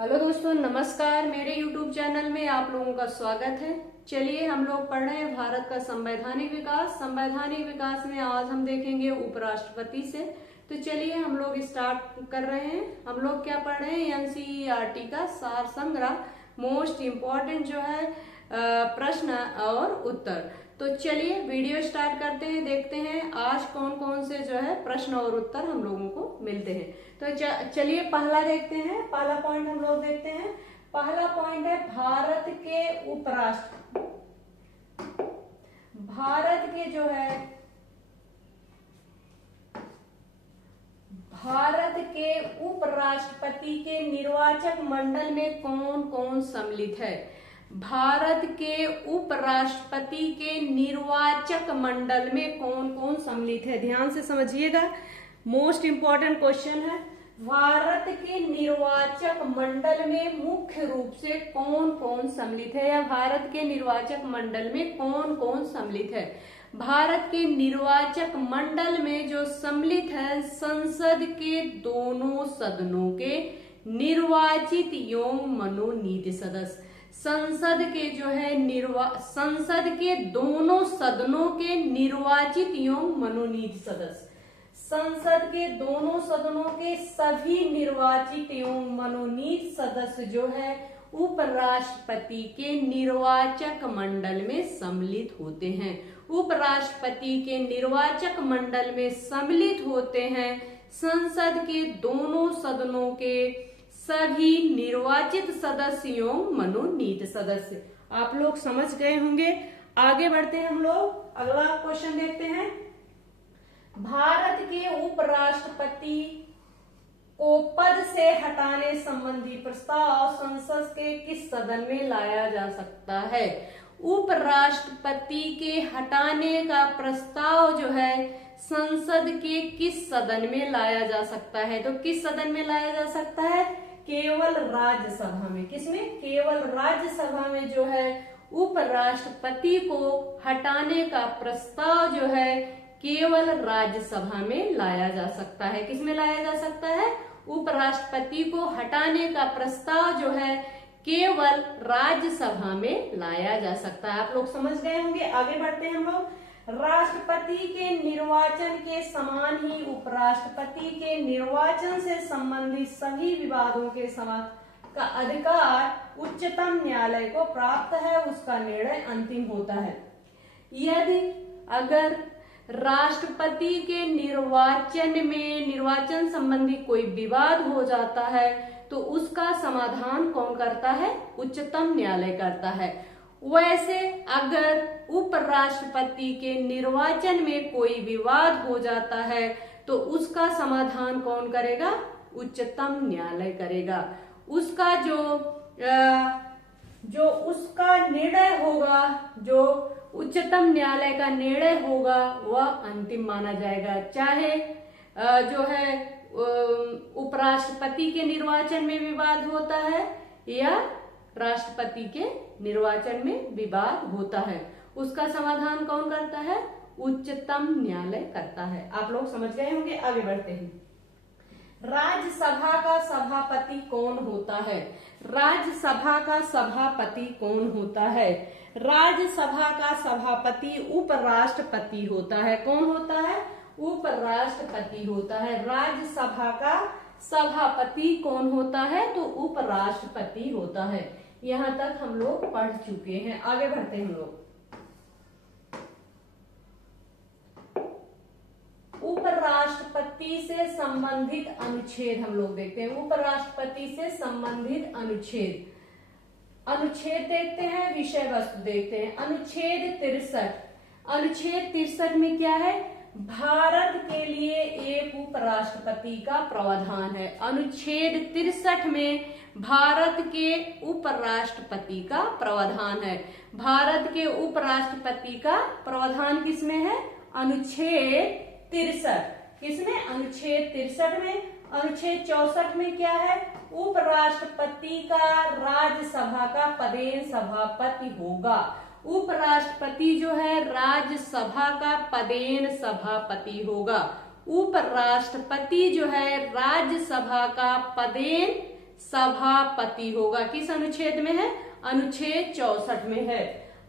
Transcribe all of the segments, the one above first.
Hello दोस्तों, नमस्कार। मेरे YouTube चैनल में आप लोगों का स्वागत है। चलिए हम लोग पढ़ रहे हैं भारत का संवैधानिक विकास। संवैधानिक विकास में आज हम देखेंगे उपराष्ट्रपति से। तो चलिए हम लोग स्टार्ट कर रहे हैं। हम लोग क्या पढ़ रहे हैं? NCERT का सार संग्रह, मोस्ट इम्पोर्टेंट जो है प्रश्न और उत्तर। तो चलिए वीडियो स्टार्ट करते हैं, देखते हैं आज कौन कौन से जो है प्रश्न और उत्तर हम लोगों को मिलते हैं। तो चलिए पहला देखते हैं। पहला पॉइंट हम लोग देखते हैं। पहला पॉइंट है भारत के उपराष्ट्रपति के निर्वाचक मंडल में कौन कौन सम्मिलित है? भारत के उपराष्ट्रपति के निर्वाचक मंडल में कौन कौन सम्मिलित है? ध्यान से समझिएगा, मोस्ट इंपॉर्टेंट क्वेश्चन है। भारत के निर्वाचक मंडल में मुख्य रूप से कौन कौन सम्मिलित है, या भारत के निर्वाचक मंडल में कौन कौन सम्मिलित है? भारत के निर्वाचक मंडल में जो सम्मिलित है, संसद के दोनों सदनों के निर्वाचित एवं मनोनीत सदस्य। संसद के जो है संसद के दोनों सदनों के निर्वाचित एवं मनोनीत सदस्य। संसद के दोनों सदनों के सभी निर्वाचित एवं मनोनीत सदस्य जो है उपराष्ट्रपति के निर्वाचक मंडल में सम्मिलित होते हैं। उपराष्ट्रपति के निर्वाचक मंडल में सम्मिलित होते हैं संसद के दोनों सदनों के सभी निर्वाचित सदस्यों मनोनीत सदस्य। आप लोग समझ गए होंगे। आगे बढ़ते हैं हम लोग, अगला क्वेश्चन देखते हैं। भारत के उपराष्ट्रपति को पद से हटाने संबंधी प्रस्ताव संसद के किस सदन में लाया जा सकता है? उपराष्ट्रपति के हटाने का प्रस्ताव जो है संसद के किस सदन में लाया जा सकता है? तो किस सदन में लाया जा सकता है? केवल राज्यसभा में। किसमें? केवल राज्यसभा में जो है उपराष्ट्रपति को हटाने का प्रस्ताव जो है केवल राज्यसभा में लाया जा सकता है। किसमें लाया जा सकता है? उपराष्ट्रपति को हटाने का प्रस्ताव जो है केवल राज्यसभा में लाया जा सकता है। आप लोग समझ गए होंगे। आगे बढ़ते हैं हम लोग। राष्ट्रपति के निर्वाचन के समान ही उपराष्ट्रपति के निर्वाचन से संबंधित सभी विवादों के समाधान का अधिकार उच्चतम न्यायालय को प्राप्त है, उसका निर्णय अंतिम होता है। यदि अगर राष्ट्रपति के निर्वाचन संबंधी कोई विवाद हो जाता है तो उसका समाधान कौन करता है? उच्चतम न्यायालय करता है। वैसे अगर उपराष्ट्रपति के निर्वाचन में कोई विवाद हो जाता है तो उसका समाधान कौन करेगा? उच्चतम न्यायालय करेगा। उसका जो उसका निर्णय होगा, जो उच्चतम न्यायालय का निर्णय होगा वह अंतिम माना जाएगा। चाहे जो है उपराष्ट्रपति के निर्वाचन में विवाद होता है या राष्ट्रपति के निर्वाचन में विवाद होता है, उसका समाधान कौन करता है? उच्चतम न्यायालय करता है। आप लोग समझ गए होंगे। आगे बढ़ते हैं। राज्यसभा का सभापति कौन होता है? राज्यसभा का सभापति कौन होता है? राज्यसभा का सभापति उपराष्ट्रपति होता है। कौन होता है? उपराष्ट्रपति होता है। राज्यसभा का सभापति कौन होता है? तो उपराष्ट्रपति होता है। यहाँ तक हम लोग पढ़ चुके हैं। आगे बढ़ते हैं हम लोग। उपराष्ट्रपति से संबंधित अनुच्छेद हम लोग देखते हैं। उपराष्ट्रपति से संबंधित अनुच्छेद देखते हैं, विषय वस्तु देखते हैं। अनुच्छेद 63। अनुच्छेद 63 में क्या है? भारत के लिए एक उपराष्ट्रपति का प्रावधान है। अनुच्छेद 63 में भारत के उपराष्ट्रपति का प्रावधान है। भारत के उपराष्ट्रपति का प्रावधान किसमें है? अनुच्छेद 63। किसमें? अनुच्छेद 63 में। अनुच्छेद 64 में क्या है? उपराष्ट्रपति का राज्यसभा का पदेन सभापति होगा। उपराष्ट्रपति जो है राज्यसभा का पदेन सभापति होगा। उपराष्ट्रपति जो है राज्यसभा का पदेन सभापति होगा। किस अनुच्छेद में है? अनुच्छेद 64 में है।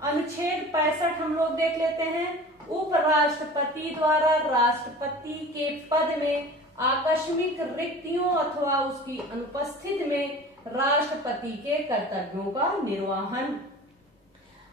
अनुच्छेद 65 हम लोग देख लेते हैं। उपराष्ट्रपति द्वारा राष्ट्रपति के पद में आकस्मिक रिक्तियों अथवा उसकी अनुपस्थिति में राष्ट्रपति के कर्तव्यों का निर्वहन।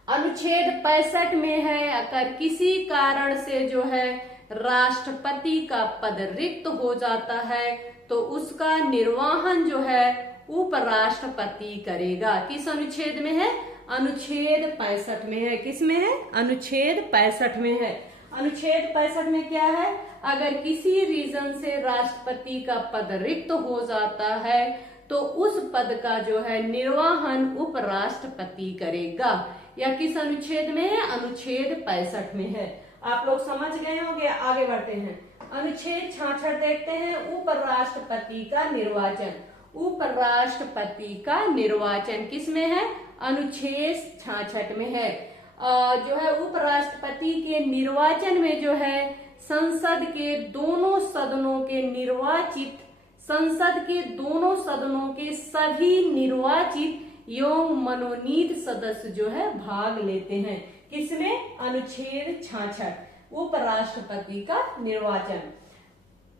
अनुच्छेद 65 में है, अगर किसी कारण से जो है राष्ट्रपति का पद रिक्त हो जाता है तो उसका निर्वहन जो है उपराष्ट्रपति करेगा। किस अनुच्छेद में है? अनुच्छेद 65 में है। किस में है? अनुच्छेद 65 में है। अनुच्छेद 65 में क्या है? अगर किसी रीजन से राष्ट्रपति का पद रिक्त हो जाता है तो उस पद का जो है निर्वहन उपराष्ट्रपति करेगा। यह किस अनुच्छेद में है? अनुच्छेद 65 में है। आप लोग समझ गए होंगे। आगे बढ़ते हैं। अनुच्छेद 66 देखते हैं। उपराष्ट्रपति का निर्वाचन। उपराष्ट्रपति का निर्वाचन किस में है? अनुच्छेद 66 में है। जो है उपराष्ट्रपति के निर्वाचन में जो है संसद के दोनों सदनों के निर्वाचित, संसद के दोनों सदनों के सभी निर्वाचित एवं मनोनीत सदस्य जो है भाग लेते हैं। किसमें? अनुच्छेद 66 उपराष्ट्रपति का निर्वाचन।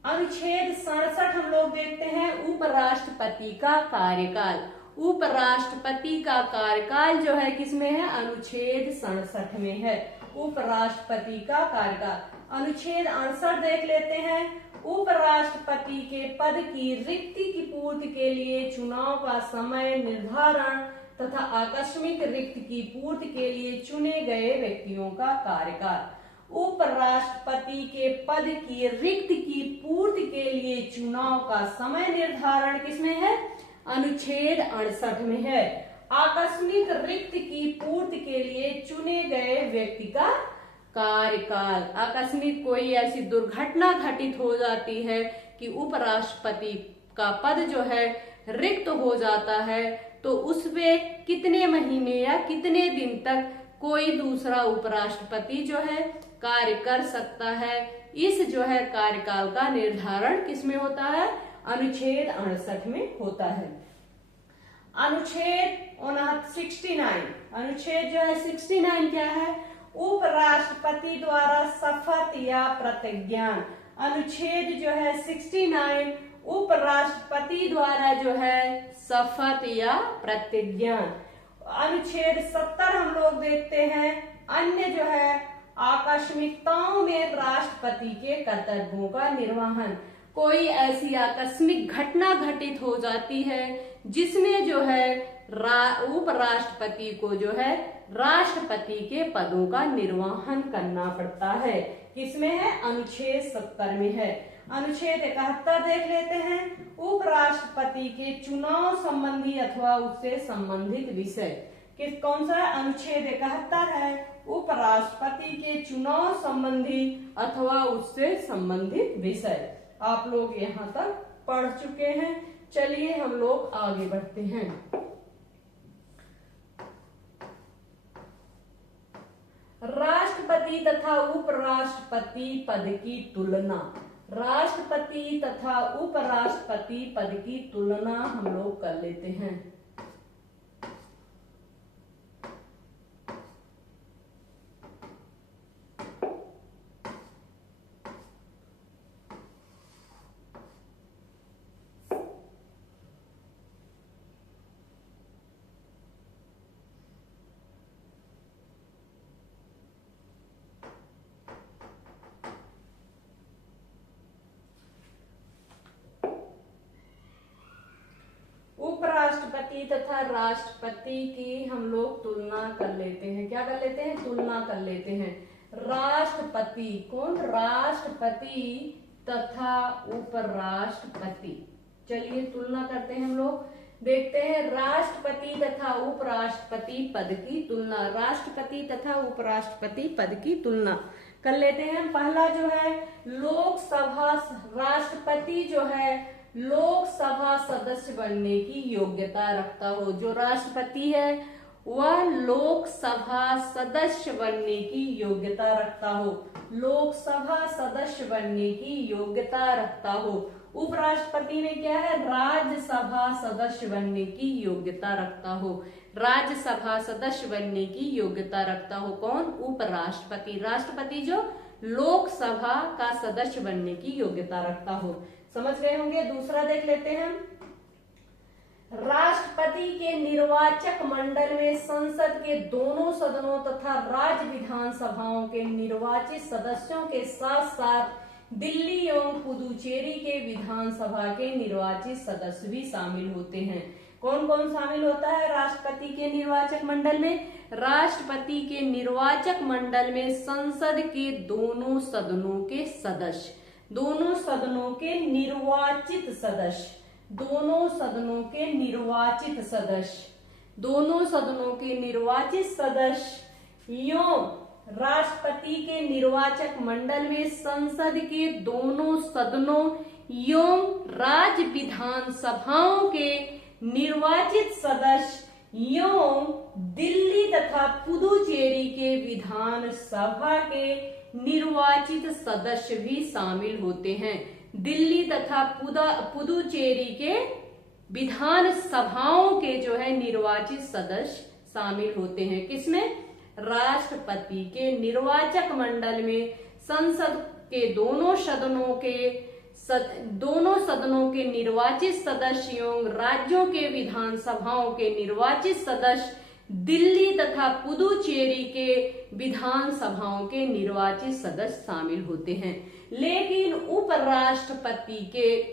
अनुच्छेद 67 हम लोग देखते हैं। उपराष्ट्रपति का कार्यकाल। उपराष्ट्रपति का कार्यकाल जो है किसमें है? अनुच्छेद 67 में है। उपराष्ट्रपति का कार्यकाल। अनुच्छेद 68 देख लेते हैं। उपराष्ट्रपति के पद की रिक्ति की पूर्ति के लिए चुनाव का समय निर्धारण तथा आकस्मिक रिक्त की पूर्ति के लिए चुने गए व्यक्तियों का कार्यकाल। उपराष्ट्रपति के पद की रिक्त की पूर्ति के लिए चुनाव का समय निर्धारण किसमें है? अनुच्छेद 68 में है। आकस्मिक रिक्त की पूर्ति के लिए चुने गए व्यक्ति का कार्यकाल। आकस्मिक कोई ऐसी दुर्घटना घटित हो जाती है कि उपराष्ट्रपति का पद जो है रिक्त हो जाता है तो उसमें कितने महीने या कितने दिन तक कोई दूसरा उपराष्ट्रपति जो है कार्य कर सकता है। इस जो है कार्यकाल का निर्धारण किसमें होता है? अनुच्छेद 68 में होता है। अनुच्छेद 69, अनुच्छेद जो है 69 क्या है? उपराष्ट्रपति द्वारा शपथ या प्रतिज्ञान। अनुच्छेद जो है 69 उपराष्ट्रपति द्वारा जो है शपथ या प्रतिज्ञान। अनुच्छेद 70 हम लोग देखते हैं। अन्य जो है आकस्मिकताओं में राष्ट्रपति के कर्तव्यों का निर्वहन। कोई ऐसी आकस्मिक घटना घटित हो जाती है जिसमें जो है उपराष्ट्रपति को जो है राष्ट्रपति के पदों का निर्वहन करना पड़ता है। किसमें है? अनुच्छेद 70 में है। अनुच्छेद 71 देख लेते हैं। उपराष्ट्रपति के चुनाव संबंधी अथवा उससे संबंधित विषय। कौन सा? अनुच्छेद 71 है। उपराष्ट्रपति के चुनाव संबंधी अथवा उससे संबंधित विषय। आप लोग यहाँ तक पढ़ चुके हैं। चलिए हम लोग आगे बढ़ते हैं। राष्ट्रपति तथा उपराष्ट्रपति पद की तुलना। राष्ट्रपति तथा उपराष्ट्रपति पद की तुलना हम लोग कर लेते हैं। उपराष्ट्रपति तथा राष्ट्रपति की हम लोग तुलना कर लेते हैं। क्या कर लेते हैं? तुलना कर लेते हैं। राष्ट्रपति कौन? राष्ट्रपति तथा उपराष्ट्रपति। चलिए तुलना करते हैं हम लोग। देखते हैं राष्ट्रपति तथा उपराष्ट्रपति पद की तुलना। राष्ट्रपति तथा उपराष्ट्रपति पद की तुलना कर लेते हैं। पहला जो है लोकसभा, राष्ट्रपति जो है लोकसभा सदस्य बनने की योग्यता रखता हो। जो राष्ट्रपति है वह लोकसभा सदस्य बनने की योग्यता रखता हो। लोकसभा सदस्य बनने की योग्यता रखता हो। उपराष्ट्रपति में क्या है, राज्यसभा सदस्य बनने की योग्यता रखता हो। राज्यसभा सदस्य बनने की योग्यता रखता हो कौन, उपराष्ट्रपति। राष्ट्रपति जो लोकसभा का सदस्य बनने की योग्यता रखता हो। समझ गए होंगे। दूसरा देख लेते हैं। राष्ट्रपति के निर्वाचक मंडल में संसद के दोनों सदनों तथा राज्य विधानसभाओं के निर्वाचित सदस्यों के साथ साथ दिल्ली एवं पुदुचेरी के विधानसभा के निर्वाचित सदस्य भी शामिल होते हैं। कौन कौन शामिल होता है राष्ट्रपति के निर्वाचक मंडल में? राष्ट्रपति के निर्वाचक मंडल में संसद के दोनों सदनों के सदस्य, दोनों सदनों के निर्वाचित सदस्य, दोनों सदनों के निर्वाचित सदस्य, दोनों सदनों के निर्वाचित सदस्य एवं राष्ट्रपति के निर्वाचक मंडल में संसद के दोनों सदनों एवं राज्य विधानसभाओं के निर्वाचित सदस्य एवं दिल्ली तथा पुदुचेरी के विधानसभा के निर्वाचित सदस्य भी शामिल होते हैं। दिल्ली तथा पुदुचेरी के विधानसभाओं के जो है निर्वाचित सदस्य शामिल होते हैं। किसमें? राष्ट्रपति के निर्वाचक मंडल में संसद के दोनों सदनों के निर्वाचित सदस्यों, राज्यों के विधानसभाओं के निर्वाचित सदस्य, दिल्ली तथा पुदुचेरी के विधानसभाओं के निर्वाचित सदस्य शामिल होते हैं। लेकिन उपराष्ट्रपति के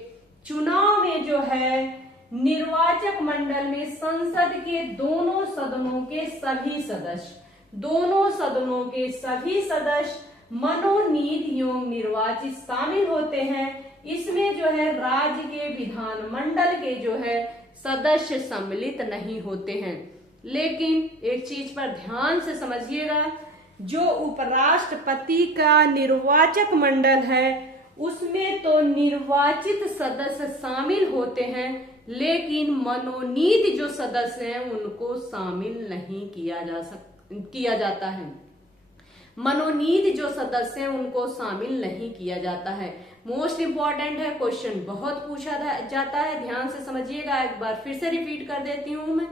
चुनाव में जो है निर्वाचक मंडल में संसद के दोनों सदनों के सभी सदस्य, दोनों सदनों के सभी सदस्य मनोनीत एवं निर्वाचित शामिल होते हैं। इसमें जो है राज्य के विधानमंडल के जो है सदस्य सम्मिलित नहीं होते हैं। लेकिन एक चीज पर ध्यान से समझिएगा, जो उपराष्ट्रपति का निर्वाचक मंडल है उसमें तो निर्वाचित सदस्य शामिल होते हैं, लेकिन मनोनीत जो सदस्य हैं उनको शामिल नहीं किया जाता है। मनोनीत जो सदस्य हैं उनको शामिल नहीं किया जाता है। मोस्ट इंपॉर्टेंट है, क्वेश्चन बहुत पूछा जाता है, ध्यान से समझिएगा। एक बार फिर से रिपीट कर देती हूं मैं।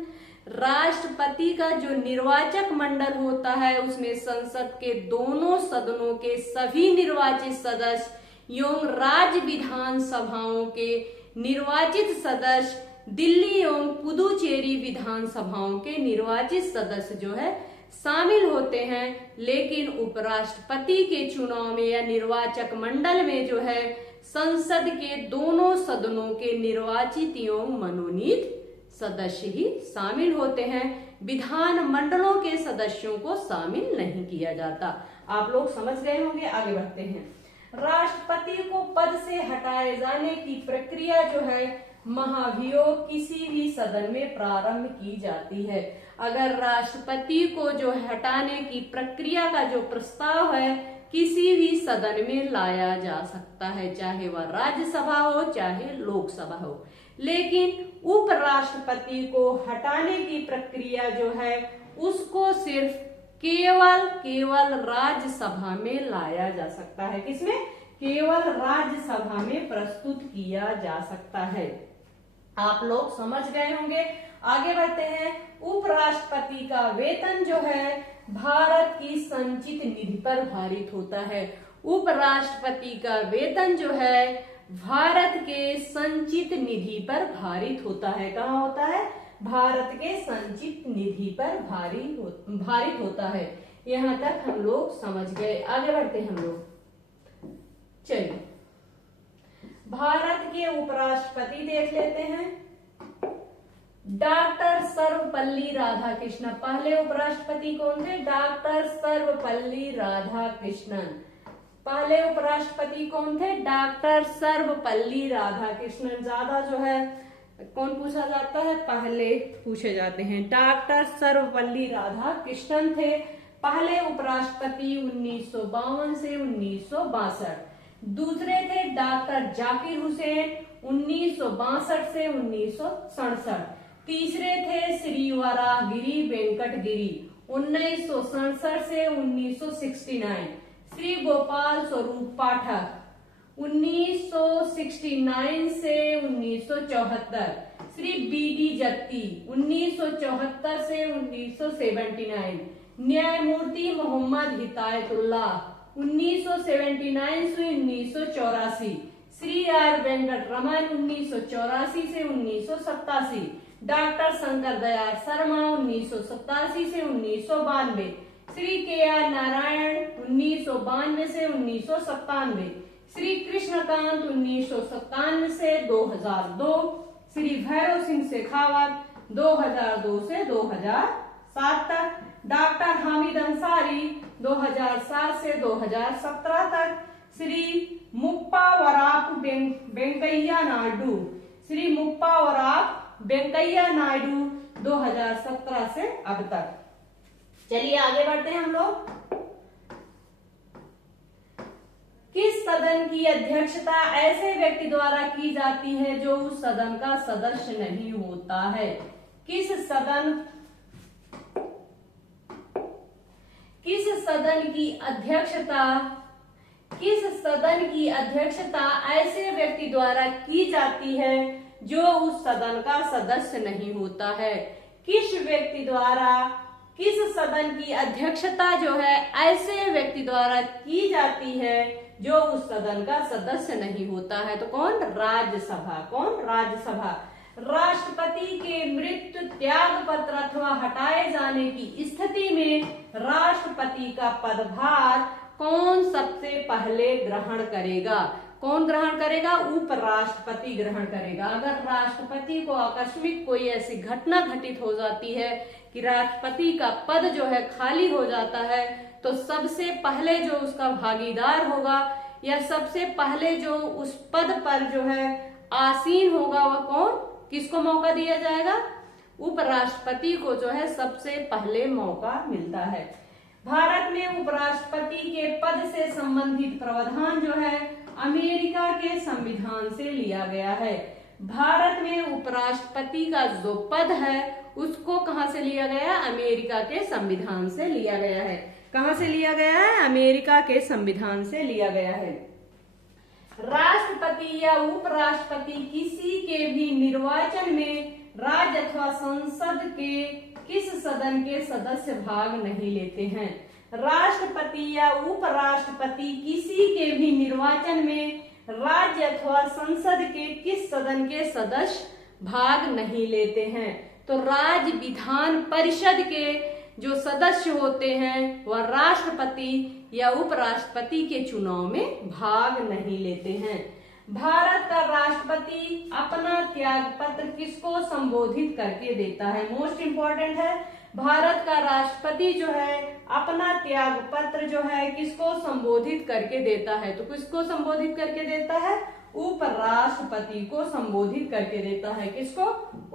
राष्ट्रपति का जो निर्वाचक मंडल होता है उसमें संसद के दोनों सदनों के सभी निर्वाचित सदस्य एवं राज्य विधानसभाओं के निर्वाचित सदस्य, दिल्ली एवं पुदुचेरी विधानसभाओं के निर्वाचित सदस्य जो है शामिल होते हैं। लेकिन उपराष्ट्रपति के चुनाव में या निर्वाचक मंडल में जो है संसद के दोनों सदनों के निर्वाचित एवं मनोनीत सदस्य ही शामिल होते हैं। विधान मंडलों के सदस्यों को शामिल नहीं किया जाता। आप लोग समझ गए होंगे। आगे बढ़ते हैं। राष्ट्रपति को पद से हटाए जाने की प्रक्रिया जो है महाभियोग किसी भी सदन में प्रारंभ की जाती है। अगर राष्ट्रपति को जो हटाने की प्रक्रिया का जो प्रस्ताव है किसी भी सदन में लाया जा सकता है, चाहे वह राज्यसभा हो चाहे लोकसभा हो। लेकिन उपराष्ट्रपति को हटाने की प्रक्रिया जो है उसको सिर्फ केवल राज्यसभा में लाया जा सकता है। किसमें? केवल राज्यसभा में प्रस्तुत किया जा सकता है। आप लोग समझ गए होंगे। आगे बढ़ते हैं। उपराष्ट्रपति का वेतन जो है भारत की संचित निधि पर भारित होता है। उपराष्ट्रपति का वेतन जो है भारत के संचित निधि पर भारित होता है। कहाँ होता है? भारत के संचित निधि पर भारित होता है। यहाँ तक हम लोग समझ गए। आगे बढ़ते हैं हम लोग। चलिए भारत के उपराष्ट्रपति देख लेते हैं। डॉक्टर सर्वपल्ली राधाकृष्णन पहले उपराष्ट्रपति कौन थे? डॉक्टर सर्वपल्ली राधाकृष्णन। पहले उपराष्ट्रपति कौन थे? डॉक्टर सर्वपल्ली राधाकृष्णन। ज्यादा जो है कौन पूछा जाता है? पहले पूछे जाते हैं। डॉक्टर सर्वपल्ली राधाकृष्णन थे पहले उपराष्ट्रपति 1952 से 1962। दूसरे थे डॉक्टर जाकिर हुसैन 1962 से 1967। तीसरे थे श्री वराहगिरी वेंकट गिरी 1967 से 1969। श्री गोपाल स्वरूप पाठक 1969 से 1974, श्री बी.डी. जत्ती 1974 से 1979, न्यायमूर्ति मोहम्मद हिदायतुल्लाह 1979 से 1984, श्री आर वेंकट रमन 1984 से 1987, डॉक्टर शंकर दयाल शर्मा 1987 से 1992, श्री के आर नारायण 1992 से 1997, श्री कृष्णकांत 1997 से 2002, श्री भैरव सिंह शेखावत 2002 से 2007 तक, डॉक्टर हामिद अंसारी 2007 से 2017 तक, श्री मुप्पा वराप वेंकैया नायडू, श्री मुप्पा वराप वेंकैया नायडू 2017 से अब तक। चलिए आगे बढ़ते हैं हम लोग। किस सदन की अध्यक्षता ऐसे व्यक्ति द्वारा की जाती है जो उस सदन का सदस्य नहीं होता है? किस सदन की अध्यक्षता ऐसे व्यक्ति द्वारा की जाती है जो उस सदन का सदस्य नहीं होता है? किस सदन की अध्यक्षता जो है ऐसे व्यक्ति द्वारा की जाती है जो उस सदन का सदस्य नहीं होता है? तो कौन? राज्यसभा। कौन? राज्यसभा। राष्ट्रपति के मृत्यु, त्याग पत्र अथवा हटाए जाने की स्थिति में राष्ट्रपति का पदभार कौन सबसे पहले ग्रहण करेगा? कौन ग्रहण करेगा? उपराष्ट्रपति ग्रहण करेगा। अगर राष्ट्रपति को आकस्मिक कोई ऐसी घटना घटित हो जाती है कि राष्ट्रपति का पद जो है खाली हो जाता है, तो सबसे पहले जो उसका भागीदार होगा या सबसे पहले जो उस पद पर जो है आसीन होगा वह कौन? किसको मौका दिया जाएगा? उपराष्ट्रपति को जो है सबसे पहले मौका मिलता है। भारत में उपराष्ट्रपति के पद से संबंधित प्रावधान जो है अमेरिका के संविधान से लिया गया है। भारत में उपराष्ट्रपति का जो पद है उसको कहां से लिया गया? अमेरिका के संविधान से लिया गया है। कहां से लिया गया है? अमेरिका के संविधान से लिया गया है। राष्ट्रपति या उपराष्ट्रपति किसी के भी निर्वाचन में राज्य अथवा संसद के किस सदन के सदस्य भाग नहीं लेते हैं? राष्ट्रपति या उपराष्ट्रपति किसी के भी निर्वाचन में राज्य अथवा संसद के किस सदन के सदस्य भाग नहीं लेते हैं? तो राज्य विधान परिषद के जो सदस्य होते हैं वह राष्ट्रपति या उपराष्ट्रपति के चुनाव में भाग नहीं लेते हैं। भारत का राष्ट्रपति अपना त्याग पत्र किसको संबोधित करके देता है? मोस्ट इंपॉर्टेंट है। भारत का राष्ट्रपति जो है अपना त्याग पत्र जो है किसको संबोधित करके देता है? तो किसको संबोधित करके देता है? उपराष्ट्रपति को संबोधित करके देता है। किसको?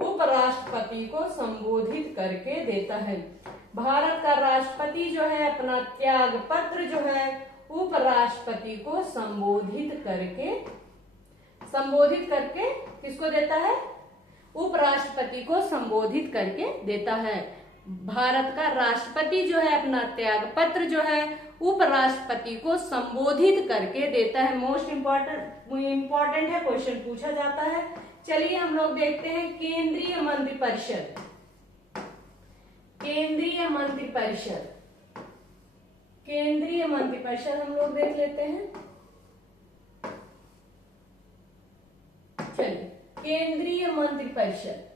उपराष्ट्रपति को संबोधित करके देता है। भारत का राष्ट्रपति जो है अपना त्याग पत्र जो है उपराष्ट्रपति को संबोधित करके किसको देता है? उपराष्ट्रपति को संबोधित करके देता है। भारत का राष्ट्रपति जो है अपना त्याग पत्र जो है उपराष्ट्रपति को संबोधित करके देता है। मोस्ट इंपॉर्टेंट है, क्वेश्चन पूछा जाता है। चलिए हम लोग देखते हैं केंद्रीय मंत्रिपरिषद। केंद्रीय मंत्रिपरिषद हम लोग देख लेते हैं। चलिए केंद्रीय मंत्रिपरिषद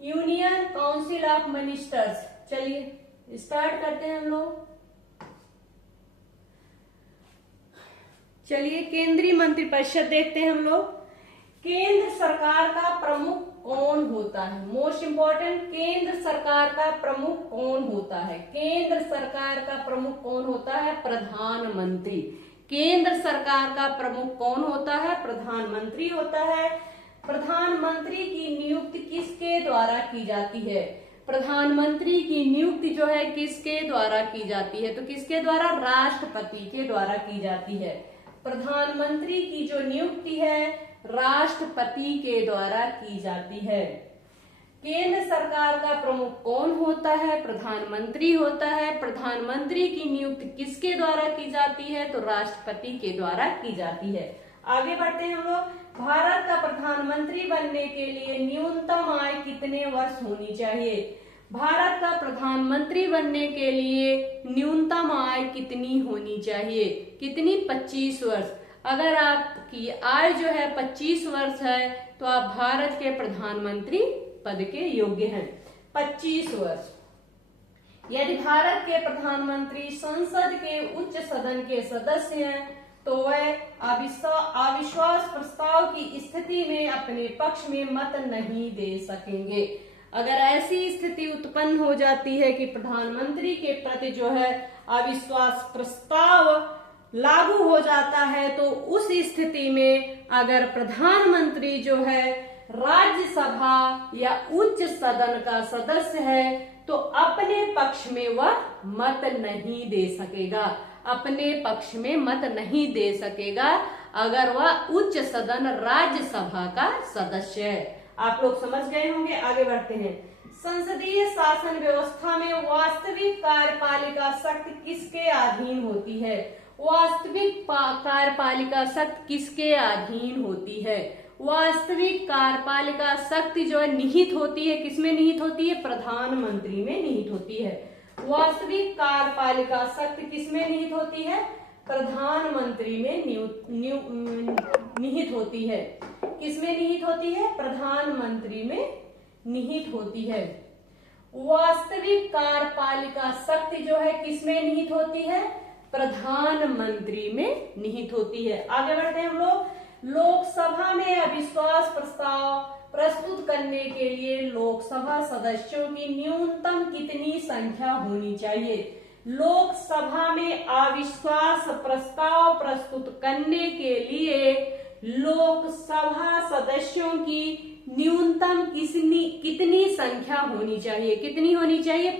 यूनियन काउंसिल ऑफ मिनिस्टर्स। चलिए स्टार्ट करते हैं हम लोग। चलिए केंद्रीय मंत्रिपरिषद देखते हैं हम लोग। केंद्र सरकार का प्रमुख कौन होता है? मोस्ट इंपॉर्टेंट, केंद्र सरकार का प्रमुख कौन होता है? केंद्र सरकार का प्रमुख कौन होता है? प्रधानमंत्री। केंद्र सरकार का प्रमुख कौन होता है? प्रधानमंत्री होता है। प्रधानमंत्री की नियुक्ति किसके द्वारा की जाती है? प्रधानमंत्री की नियुक्ति जो है किसके द्वारा की जाती है? तो किसके द्वारा? राष्ट्रपति के द्वारा की जाती है। प्रधानमंत्री की जो नियुक्ति है राष्ट्रपति के द्वारा की जाती है। केंद्र सरकार का प्रमुख कौन होता है? प्रधानमंत्री होता है। प्रधानमंत्री की नियुक्ति किसके द्वारा की जाती है? तो राष्ट्रपति के द्वारा की जाती है। आगे बढ़ते हैं हम लोग। भारत का प्रधानमंत्री बनने के लिए न्यूनतम आय कितने वर्ष होनी चाहिए? भारत का प्रधानमंत्री बनने के लिए न्यूनतम आय कितनी होनी चाहिए? कितनी? 25 वर्ष। अगर आपकी आय जो है 25 वर्ष है तो आप भारत के प्रधानमंत्री पद के योग्य हैं। 25 वर्ष। यदि भारत के प्रधानमंत्री संसद के उच्च सदन के सदस्य हैं तो वह अविश्वास प्रस्ताव की स्थिति में अपने पक्ष में मत नहीं दे सकेंगे। अगर ऐसी स्थिति उत्पन्न हो जाती है कि प्रधानमंत्री के प्रति जो है अविश्वास प्रस्ताव लागू हो जाता है तो उस स्थिति में अगर प्रधानमंत्री जो है राज्यसभा या उच्च सदन का सदस्य है तो अपने पक्ष में वह मत नहीं दे सकेगा। अपने पक्ष में मत नहीं दे सकेगा अगर वह उच्च सदन राज्यसभा का सदस्य है। आप लोग समझ गए होंगे। आगे बढ़ते हैं। संसदीय शासन व्यवस्था में वास्तविक कार्यपालिका शक्ति किसके अधीन होती है? वास्तविक कार्यपालिका शक्ति किसके अधीन होती है? वास्तविक कार्यपालिका शक्ति जो है निहित होती है, किसमें निहित होती है? प्रधानमंत्री में निहित होती है। वास्तविक कार्यपालिका शक्ति किसमें निहित होती है? प्रधानमंत्री में निहित होती है। किसमें निहित होती है? प्रधानमंत्री में निहित होती है। वास्तविक कार्यपालिका शक्ति जो है किसमें निहित होती है? प्रधानमंत्री में निहित होती है। आगे बढ़ते हैं हम लोग। लोकसभा में अविश्वास प्रस्ताव प्रस्तुत करने के लिए लोकसभा सदस्यों की न्यूनतम कितनी संख्या होनी चाहिए? लोकसभा में अविश्वास प्रस्ताव प्रस्तुत करने के लिए लोकसभा सदस्यों की न्यूनतम कितनी संख्या होनी चाहिए? कितनी होनी चाहिए?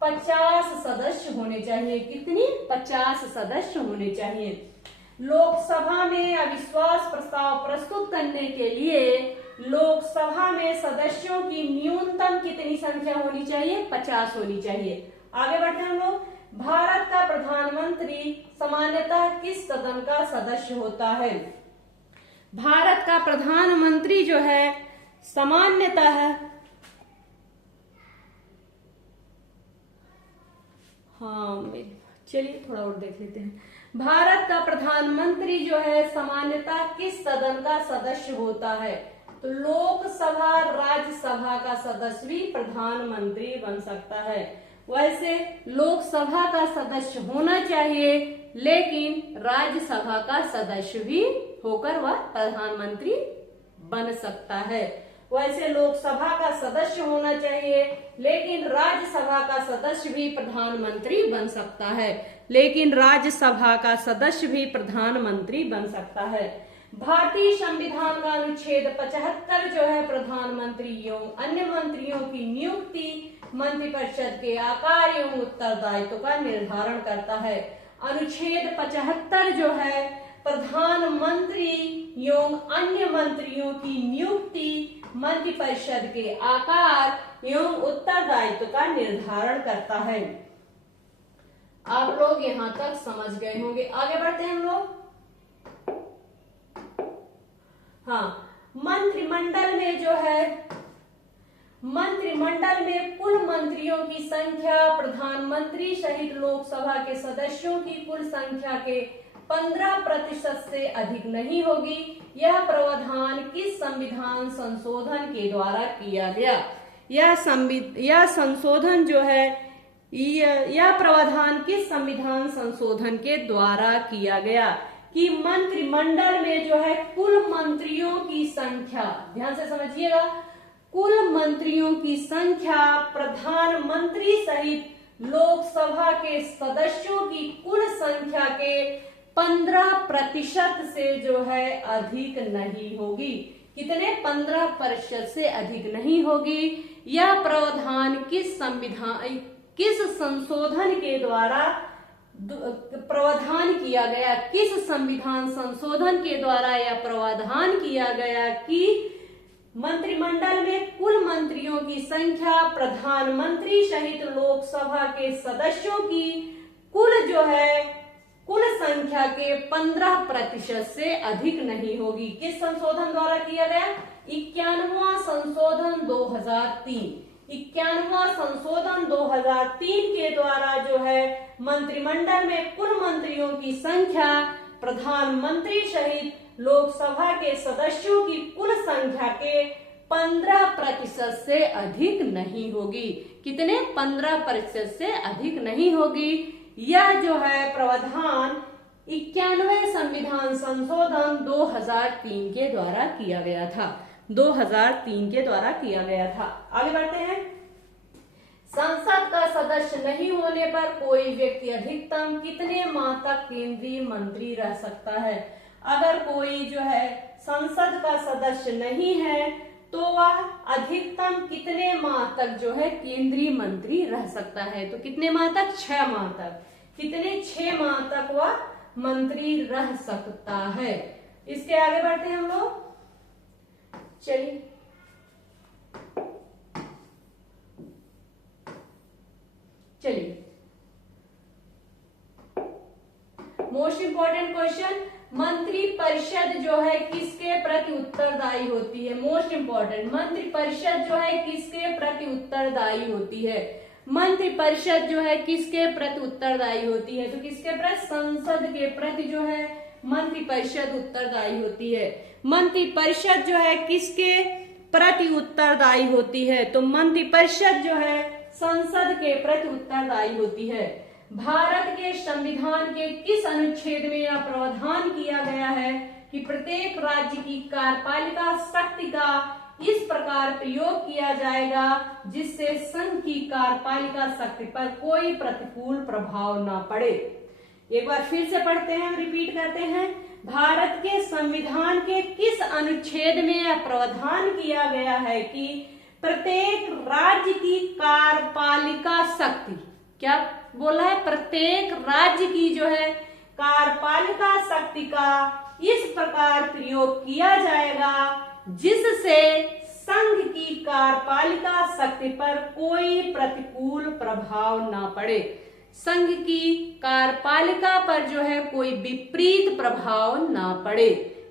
50 सदस्य होने चाहिए। कितनी? 50 सदस्य होने चाहिए। लोकसभा में अविश्वास प्रस्ताव प्रस्तुत करने के लिए लोकसभा में सदस्यों की न्यूनतम कितनी संख्या होनी चाहिए? 50 होनी चाहिए। आगे बढ़ते हैं हम लोग। भारत का प्रधानमंत्री सामान्यतः किस सदन का सदस्य होता है? भारत का प्रधानमंत्री जो है सामान्यतः चलिए थोड़ा और देख लेते हैं। भारत का प्रधानमंत्री जो है सामान्यतः किस सदन का सदस्य होता है? तो लोकसभा राज्यसभा का सदस्य भी प्रधानमंत्री बन सकता है। वैसे लोकसभा का सदस्य होना चाहिए लेकिन राज्यसभा का सदस्य भी होकर वह प्रधानमंत्री बन सकता है। वैसे लोकसभा का सदस्य होना चाहिए लेकिन राज्यसभा का सदस्य भी प्रधानमंत्री बन सकता है। लेकिन राज्यसभा का सदस्य भी प्रधानमंत्री बन सकता है। भारतीय संविधान का अनुच्छेद 75 जो है प्रधानमंत्री एवं अन्य मंत्रियों की नियुक्ति मंत्रिपरिषद के आकार एवं उत्तरदायित्व का निर्धारण करता है। अनुच्छेद 75 जो है प्रधानमंत्री एवं अन्य मंत्रियों की नियुक्ति मंत्रिपरिषद के आकार एवं उत्तरदायित्व का निर्धारण करता है। आप लोग यहां तक समझ गए होंगे। आगे बढ़ते हैं हम लोग। मंत्रिमंडल में जो है मंत्रिमंडल में कुल मंत्रियों की संख्या प्रधानमंत्री सहित लोकसभा के सदस्यों की कुल संख्या के 15% से अधिक नहीं होगी। यह प्रावधान किस संविधान संशोधन के द्वारा किया गया? यह संशोधन जो है यह प्रावधान किस संविधान संशोधन के द्वारा किया गया कि मंत्रिमंडल में जो है कुल मंत्रियों की संख्या, ध्यान से समझिएगा, कुल मंत्रियों की संख्या प्रधानमंत्री सहित लोकसभा के सदस्यों की कुल संख्या के 15% से जो है अधिक नहीं होगी। कितने? 15% से अधिक नहीं होगी। यह प्रावधान किस संशोधन के द्वारा प्रावधान किया गया? किस संविधान संशोधन के द्वारा यह प्रावधान किया गया कि मंत्रिमंडल में कुल मंत्रियों की संख्या प्रधानमंत्री सहित लोकसभा के सदस्यों की कुल संख्या के 15% से अधिक नहीं होगी। किस संशोधन द्वारा किया गया? 91वां संशोधन 2003। 91वां संशोधन 2003 के द्वारा जो है मंत्रिमंडल में कुल मंत्रियों की संख्या प्रधानमंत्री सहित लोकसभा के सदस्यों की कुल संख्या के 15% से अधिक नहीं होगी। कितने? 15% से अधिक नहीं होगी। यह जो है प्रावधान 91वें संविधान संशोधन 2003 के द्वारा किया गया था। 2003 के द्वारा किया गया था। आगे बढ़ते हैं। संसद का सदस्य नहीं होने पर कोई व्यक्ति अधिकतम कितने माह तक केंद्रीय मंत्री रह सकता है? अगर कोई जो है संसद का सदस्य नहीं है तो वह अधिकतम कितने माह तक जो है केंद्रीय मंत्री रह सकता है? तो कितने माह तक? 6 माह तक। कितने? 6 माह तक वह मंत्री रह सकता है। इसके आगे बढ़ते हैं हम लोग। चलिए मोस्ट इंपॉर्टेंट क्वेश्चन, मंत्री परिषद जो है किसके प्रति उत्तरदायी होती है? मोस्ट इंपॉर्टेंट, मंत्री परिषद जो है किसके प्रति उत्तरदायी होती है? मंत्री परिषद जो है किसके प्रति उत्तरदायी होती है? तो किसके प्रति? संसद के प्रति जो है मंत्री परिषद उत्तरदायी होती है। मंत्री परिषद जो है किसके प्रति उत्तरदायी होती है? तो मंत्री परिषद जो है संसद के प्रति उत्तरदायी होती है। भारत के संविधान के किस अनुच्छेद में यह प्रावधान किया गया है कि प्रत्येक राज्य की कार्यपालिका शक्ति का इस प्रकार प्रयोग किया जाएगा जिससे संघ की कार्यपालिका शक्ति पर कोई प्रतिकूल प्रभाव न पड़े? एक बार फिर से पढ़ते हैं, रिपीट करते हैं। भारत के संविधान के किस अनुच्छेद में यह प्रावधान किया गया है कि प्रत्येक राज्य की कार्यपालिका शक्ति, क्या बोला है? प्रत्येक राज्य की जो है कार्यपालिका शक्ति का इस प्रकार प्रयोग किया जाएगा जिससे संघ की कार्यपालिका शक्ति पर कोई प्रतिकूल प्रभाव ना पड़े। संघ की कार्यपालिका पर जो है कोई विपरीत प्रभाव ना पड़े।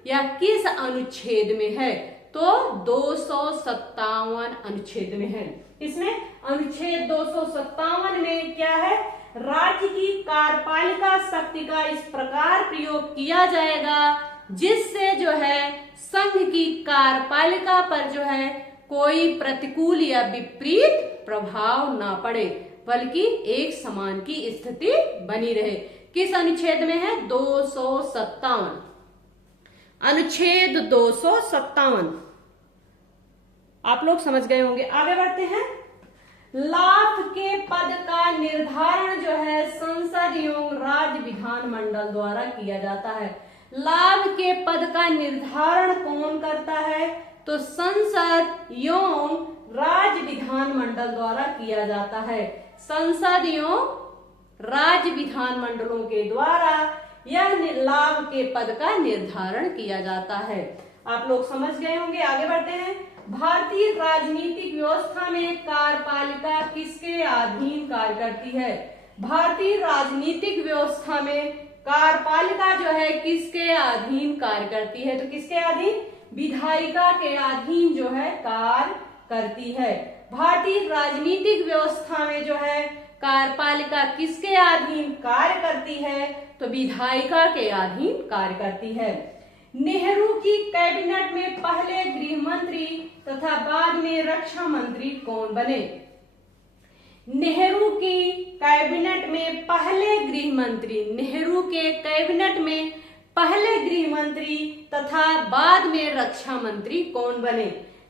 यह किस अनुच्छेद में है? तो 257 अनुच्छेद में है। इसमें अनुच्छेद 257 में क्या है? राज्य की कार्यपालिका शक्ति का इस प्रकार प्रयोग किया जाएगा जिससे जो है संघ की कार्यपालिका पर जो है कोई प्रतिकूल या विपरीत प्रभाव ना पड़े, बल्कि एक समान की स्थिति बनी रहे। किस अनुच्छेद में है? 257, अनुच्छेद 257। आप लोग समझ गए होंगे। आगे बढ़ते हैं। लाभ के पद का निर्धारण जो है संसद एवं राज्य विधानमंडल द्वारा किया जाता है। लाभ के पद का निर्धारण कौन करता है? तो संसद एवं राज्य विधानमंडल द्वारा किया जाता है। संसद एवं राज्य विधानमंडलों के द्वारा यह लाभ के पद का निर्धारण किया जाता है। आप लोग समझ गए होंगे। आगे बढ़ते हैं। भारतीय राजनीतिक व्यवस्था में कार्यपालिका किसके अधीन कार्य करती है? भारतीय राजनीतिक व्यवस्था में कार्यपालिका जो है किसके अधीन कार्य करती है? तो किसके अधीन? विधायिका के अधीन जो है कार्य करती है। भारतीय राजनीतिक व्यवस्था में जो है कार्यपालिका किसके अधीन कार्य करती है? तो विधायिका के अधीन कार्य करती है। नेहरू की कैबिनेट में पहले गृह मंत्री तथा बाद में रक्षा मंत्री कौन बने? नेहरू की कैबिनेट में पहले गृह मंत्री, नेहरू के कैबिनेट में पहले गृह मंत्री तथा बाद में रक्षा मंत्री कौन बने?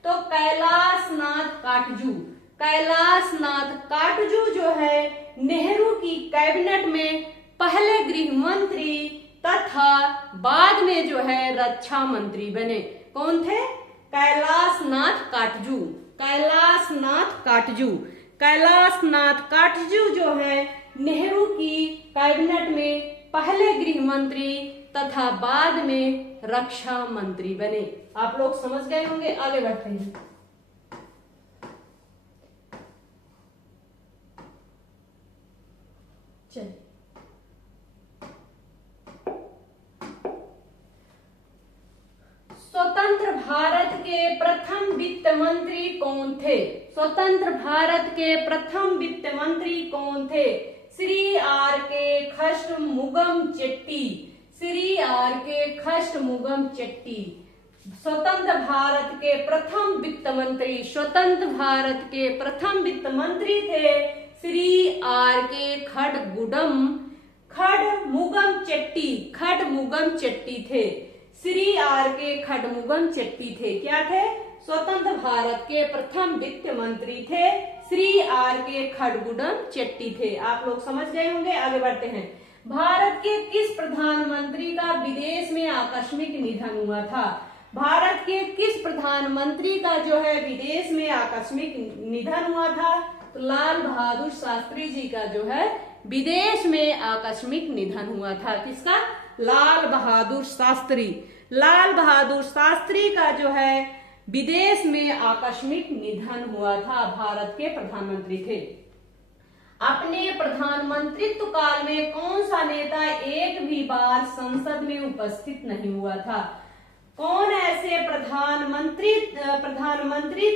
तो कैलाशनाथ काटजू। कैलाशनाथ काटजू जो है नेहरू की कैबिनेट में पहले गृह मंत्री तथा बाद में जो है रक्षा मंत्री बने। कौन थे? कैलाशनाथ काटजू। कैलाशनाथ काटजू। कैलाशनाथ काटजू जो है नेहरू की कैबिनेट में पहले गृह मंत्री तथा बाद में रक्षा मंत्री बने। आप लोग समझ गए होंगे, आगे बढ़ते हैं। चलिए, स्वतंत्र भारत के प्रथम वित्त मंत्री कौन थे? स्वतंत्र भारत के प्रथम वित्त मंत्री कौन थे? श्री आर के खष्टमुगम चेट्टी। श्री आर के खष्टमुगम चेट्टी स्वतंत्र भारत के प्रथम वित्त मंत्री, स्वतंत्र भारत के प्रथम वित्त मंत्री थे श्री आर के खड़मुगम चेट्टी थे। श्री आर के खड़मुगम चेट्टी थे। क्या थे? स्वतंत्र भारत के प्रथम वित्त मंत्री थे श्री आर के खड़मुगम चेट्टी थे। आप लोग समझ गए होंगे, आगे बढ़ते हैं। भारत के किस प्रधानमंत्री का विदेश में आकस्मिक निधन हुआ था? भारत के किस प्रधानमंत्री का जो है विदेश में आकस्मिक निधन हुआ था? तो लाल बहादुर शास्त्री जी का जो है विदेश में आकस्मिक निधन हुआ था। किसका? लाल बहादुर शास्त्री। लाल बहादुर शास्त्री का जो है विदेश में आकस्मिक निधन हुआ था। भारत के प्रधानमंत्री थे। अपने प्रधानमंत्रित्व काल में कौन सा नेता एक भी बार संसद में उपस्थित नहीं हुआ था? कौन ऐसे प्रधानमंत्री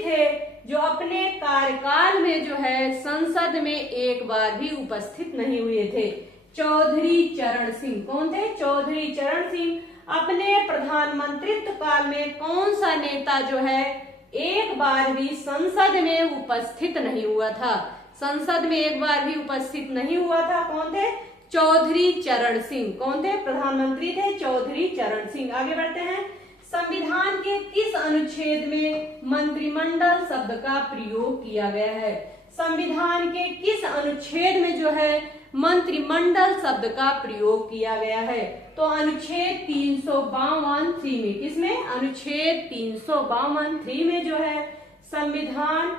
थे जो अपने कार्यकाल में जो है संसद में एक बार भी उपस्थित नहीं हुए थे? चौधरी चरण सिंह। कौन थे? चौधरी चरण सिंह। अपने प्रधानमंत्रित्व काल में कौन सा नेता जो है एक बार भी संसद में उपस्थित नहीं हुआ था? संसद में एक बार भी उपस्थित नहीं हुआ था। कौन थे? चौधरी चरण सिंह। कौन थे? प्रधानमंत्री थे चौधरी चरण सिंह। आगे बढ़ते हैं। संविधान के किस अनुच्छेद में मंत्रिमंडल शब्द का प्रयोग किया गया है? संविधान के किस अनुच्छेद में जो है मंत्रिमंडल शब्द का प्रयोग किया गया है? तो अनुच्छेद 352(3) में। किसमें? अनुच्छेद 352(3) में जो है संविधान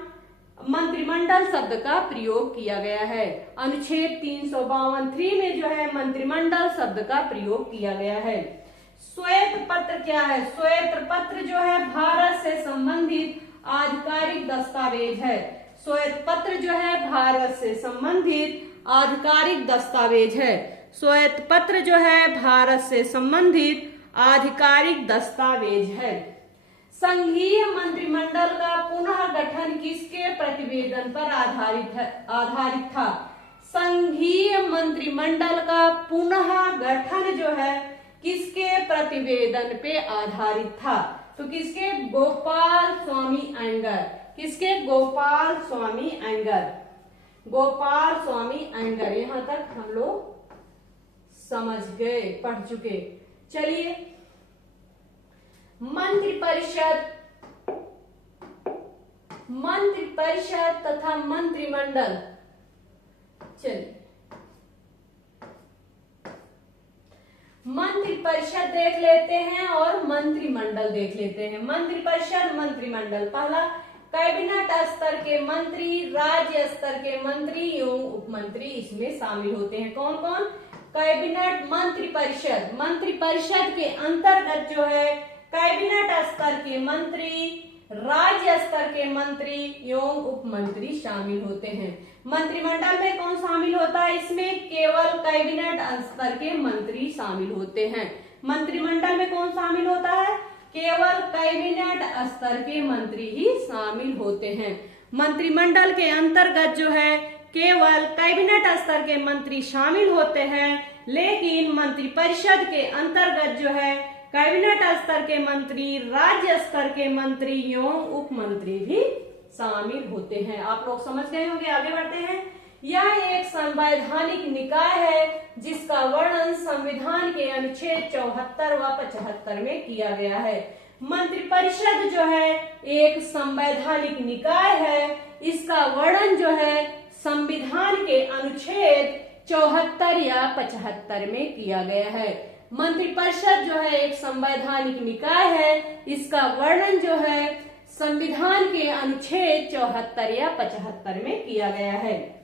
मंत्रिमंडल शब्द का प्रयोग किया गया है। अनुच्छेद 352(3) में जो है मंत्रिमंडल शब्द का प्रयोग किया गया है। श्वेत पत्र क्या है? श्वेत पत्र जो है भारत से संबंधित आधिकारिक दस्तावेज है। श्वेत पत्र जो है भारत से संबंधित आधिकारिक दस्तावेज है। श्वेत पत्र जो है भारत से संबंधित आधिकारिक दस्तावेज है। संघीय मंत्रिमंडल का पुनः गठन किसके प्रतिवेदन पर आधारित था? संघीय मंत्रिमंडल का पुनः गठन जो है किसके प्रतिवेदन पे आधारित था? तो किसके? गोपाल स्वामी अयंगर। किसके? गोपाल स्वामी अयंगर। गोपाल स्वामी अयंगर। यहां तक हम लोग समझ गए, पढ़ चुके। चलिए, मंत्रिपरिषद तथा मंत्रिमंडल। चलिए, मंत्रिपरिषद देख लेते हैं और मंत्रिमंडल देख लेते हैं। मंत्रिपरिषद, मंत्रिमंडल। पहला, कैबिनेट स्तर के मंत्री, राज्य स्तर के मंत्री एवं उपमंत्री इसमें शामिल होते हैं। कौन कौन? कैबिनेट, मंत्रिपरिषद। मंत्रिपरिषद के अंतर्गत जो है कैबिनेट स्तर के मंत्री, राज्य स्तर के मंत्री एवं उपमंत्री शामिल होते हैं। मंत्रिमंडल में कौन शामिल होता है? इसमें केवल कैबिनेट स्तर के मंत्री शामिल होते हैं। मंत्रिमंडल में कौन शामिल होता है? केवल कैबिनेट स्तर के मंत्री ही शामिल होते हैं। मंत्रिमंडल के अंतर्गत जो है केवल कैबिनेट स्तर के मंत्री शामिल होते हैं, लेकिन मंत्रिपरिषद के अंतर्गत जो है कैबिनेट स्तर के मंत्री, राज्य स्तर के मंत्री एवं उपमंत्री भी शामिल होते हैं। आप लोग समझ गए होंगे, आगे बढ़ते हैं। यह एक संवैधानिक निकाय है जिसका वर्णन संविधान के अनुच्छेद 74 व 75 में किया गया है। मंत्रिपरिषद जो है एक संवैधानिक निकाय है, इसका वर्णन जो है संविधान के अनुच्छेद 74 या 75 में किया गया है। मंत्रिपरिषद जो है एक संवैधानिक निकाय है, इसका वर्णन जो है संविधान के अनुच्छेद 74 या 75 में किया गया है।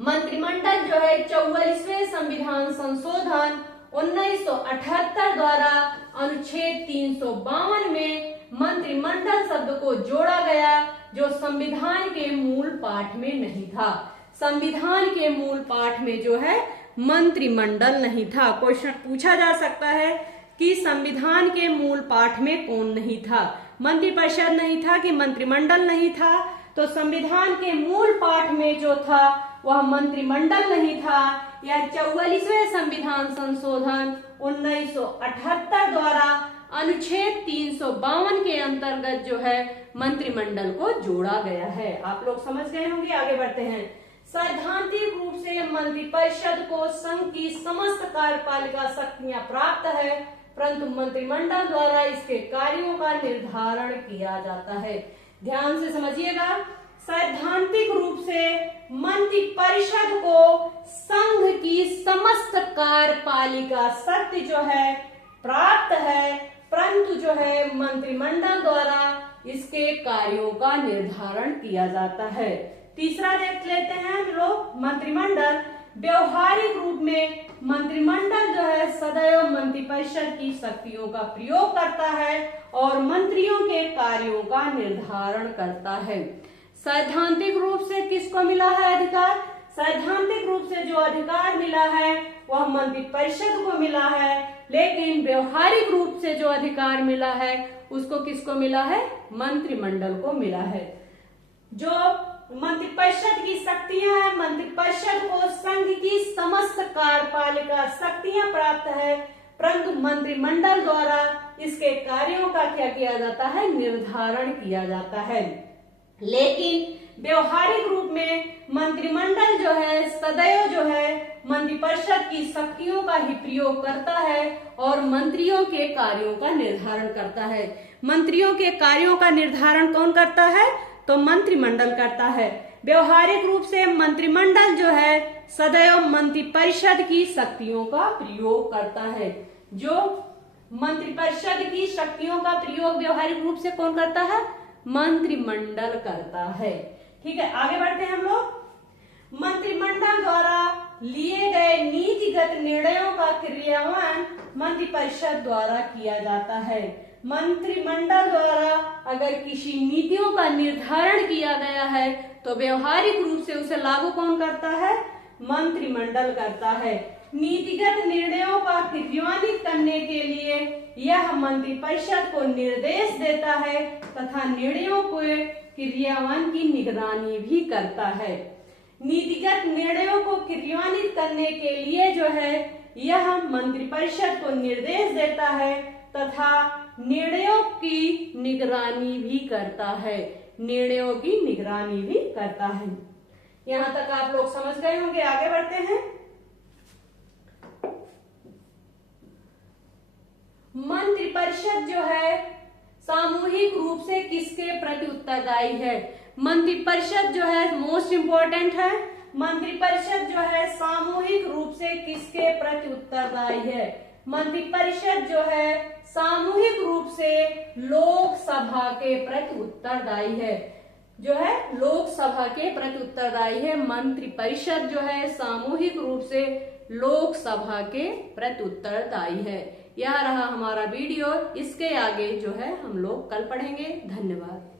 मंत्रिमंडल जो है 44वें संविधान संशोधन 1978 द्वारा अनुच्छेद 352 में मंत्रिमंडल शब्द को जोड़ा गया, जो संविधान के मूल पाठ में नहीं था। संविधान के मूल पाठ में जो है मंत्रिमंडल नहीं था। क्वेश्चन पूछा जा सकता है कि संविधान के मूल पाठ में कौन नहीं था, मंत्रिपरिषद नहीं था कि मंत्रिमंडल नहीं था। तो संविधान के मूल पाठ में जो था वह मंत्रिमंडल नहीं था। यह 44वें संविधान संशोधन 1978 द्वारा अनुच्छेद 352 के अंतर्गत जो है मंत्रिमंडल को जोड़ा गया है। आप लोग समझ गए होंगे। आगे बढ़ते हैं। सैद्धांतिक रूप से मंत्रिपरिषद को संघ की समस्त कार्यपालिका शक्तियां प्राप्त है, परंतु मंत्रिमंडल द्वारा इसके कार्यों का निर्धारण किया जाता है। ध्यान से समझिएगा। सैद्धांतिक रूप से मंत्रिपरिषद को संघ की समस्त कार्यपालिका शक्ति जो है प्राप्त है, परंतु जो है मंत्रिमंडल द्वारा इसके कार्यों का निर्धारण किया जाता है। तीसरा देख लेते हैं हम लोग। मंत्रिमंडल व्यवहारिक रूप में मंत्रिमंडल जो है सदैव मंत्रिपरिषद की शक्तियों का प्रयोग करता है और मंत्रियों के कार्यों का निर्धारण करता है। सैद्धांतिक रूप से किसको मिला है अधिकार? सैद्धांतिक रूप से जो अधिकार मिला है वह मंत्रिपरिषद को मिला है, लेकिन व्यवहारिक रूप से जो अधिकार मिला है उसको किसको मिला है? मंत्रिमंडल को मिला है। जो मंत्रिपरिषद की शक्तियां हैं, मंत्रिपरिषद को संघ की समस्त कार्यपालिका शक्तियां प्राप्त है, परंतु मंत्रिमंडल द्वारा इसके कार्यों का क्या किया जाता है? निर्धारण किया जाता है। लेकिन व्यवहारिक रूप में मंत्रिमंडल जो है सदैव जो है मंत्रिपरिषद की शक्तियों का ही प्रयोग करता है और मंत्रियों के कार्यों का निर्धारण करता है। मंत्रियों के कार्यों का निर्धारण कौन करता है? तो मंत्रिमंडल करता है। व्यवहारिक रूप से मंत्रिमंडल जो है सदैव मंत्रिपरिषद की शक्तियों का प्रयोग करता है। जो मंत्रिपरिषद की शक्तियों का प्रयोग व्यवहारिक रूप से कौन करता है? मंत्रिमंडल करता है। ठीक है, आगे बढ़ते हैं हम लोग। मंत्रिमंडल द्वारा लिए गए नीतिगत निर्णयों का क्रियान्वयन मंत्रिपरिषद द्वारा किया जाता है। मंत्रिमंडल द्वारा अगर किसी नीतियों का निर्धारण किया गया है तो व्यवहारिक रूप से उसे लागू कौन करता है? मंत्रिमंडल करता है। नीतिगत निर्णयों का क्रियान्वित करने के लिए यह मंत्रिपरिषद को निर्देश देता है तथा निर्णयों को क्रियान्वयन की निगरानी भी करता है। नीतिगत निर्णयों को क्रियान्वित करने के लिए जो है यह मंत्रिपरिषद को निर्देश देता है तथा निर्णयों की निगरानी भी करता है। निर्णयों की निगरानी भी करता है। यहां तक आप लोग समझ गए होंगे। आगे बढ़ते हैं। मंत्रिपरिषद जो है सामूहिक रूप से किसके प्रति उत्तरदायी है? मंत्रिपरिषद जो है मोस्ट इंपॉर्टेंट है। मंत्रिपरिषद जो है सामूहिक रूप से किसके प्रति उत्तरदायी है? मंत्रिपरिषद जो है सामूहिक रूप से लोकसभा के प्रति उत्तरदायी है। जो है लोकसभा के प्रति उत्तरदायी है। मंत्रिपरिषद जो है सामूहिक रूप से लोकसभा के प्रति उत्तरदायी है। यह रहा हमारा वीडियो। इसके आगे जो है हम लोग कल पढ़ेंगे। धन्यवाद।